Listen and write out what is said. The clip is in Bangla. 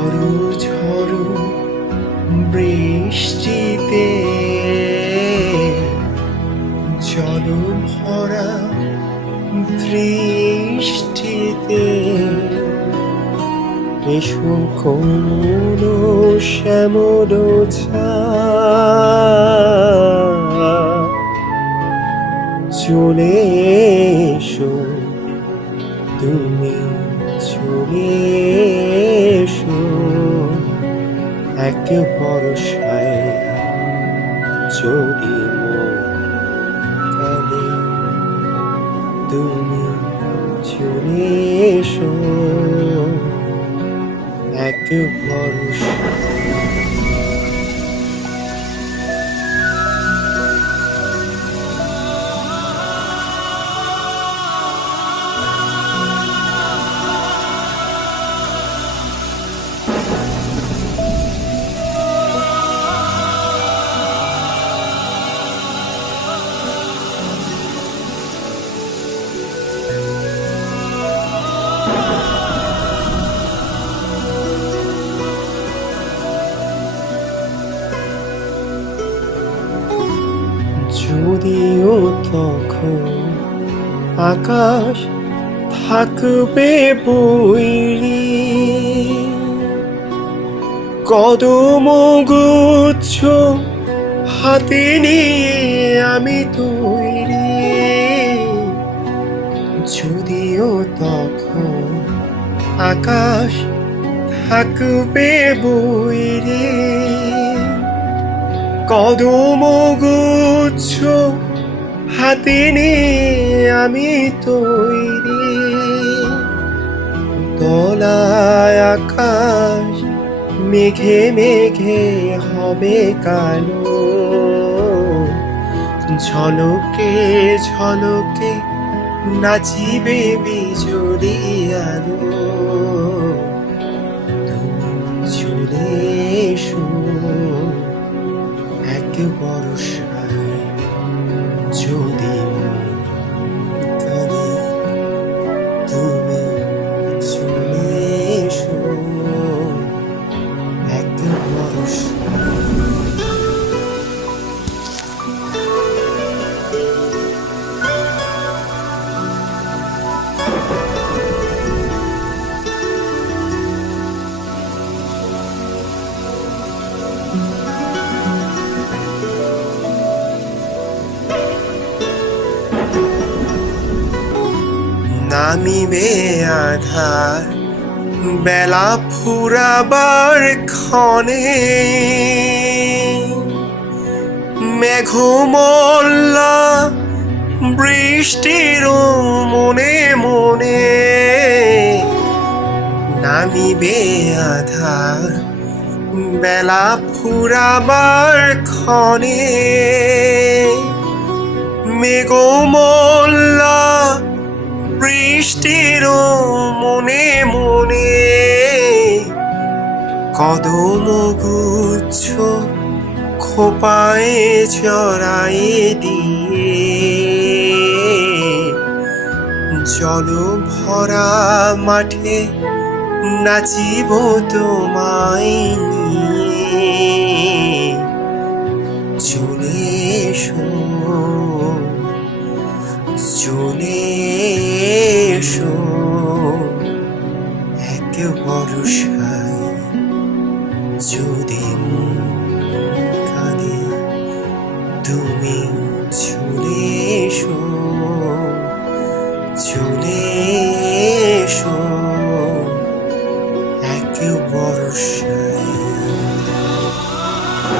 ঝড়ো ঝড়ো বৃষ্টিতে জল ভরা দৃষ্টিতে এসো কোন শ্যামল চলে এসো তুমি চলে এসো এক বর্ষায় যদি কাঁদে তুমি চলে এসো এক বর্ষা যদিও তখন আকাশ থাকবে বৈরি কদম গুচ্ছ হাতে নিয়ে আমি তৈরি যদিও তখন আকাশ থাকবে বৈরি কদম গুচ্ছ হাতে নিয়ে আমি তৈরি দোলায় আকাশ মেঘে মেঘে হবে কালো ঝলকে ঝলকে নাচিবে বিজলি আলো তুমি চলে এসো এক বর্ষায় যদি কাঁদে তুমি চলে এসো এক বর্ষায় নামিবে আধার বেলা ফুরাবার ক্ষণে মেঘমল্লা বৃষ্টির মনে মনে নামিবে আধার বেলা ফুরাবার ক্ষণে মেঘমল্লা বৃষ্টির মনে মনে কদম গুচ্ছ খোপায় জড়াই দিয়ে জল ভরা মাঠে নাচিব তোমায় নিয়ে চলে এসো চলে এসো এক বর্ষায় যদি কাঁদে তুমি চলে এসো চলে এসো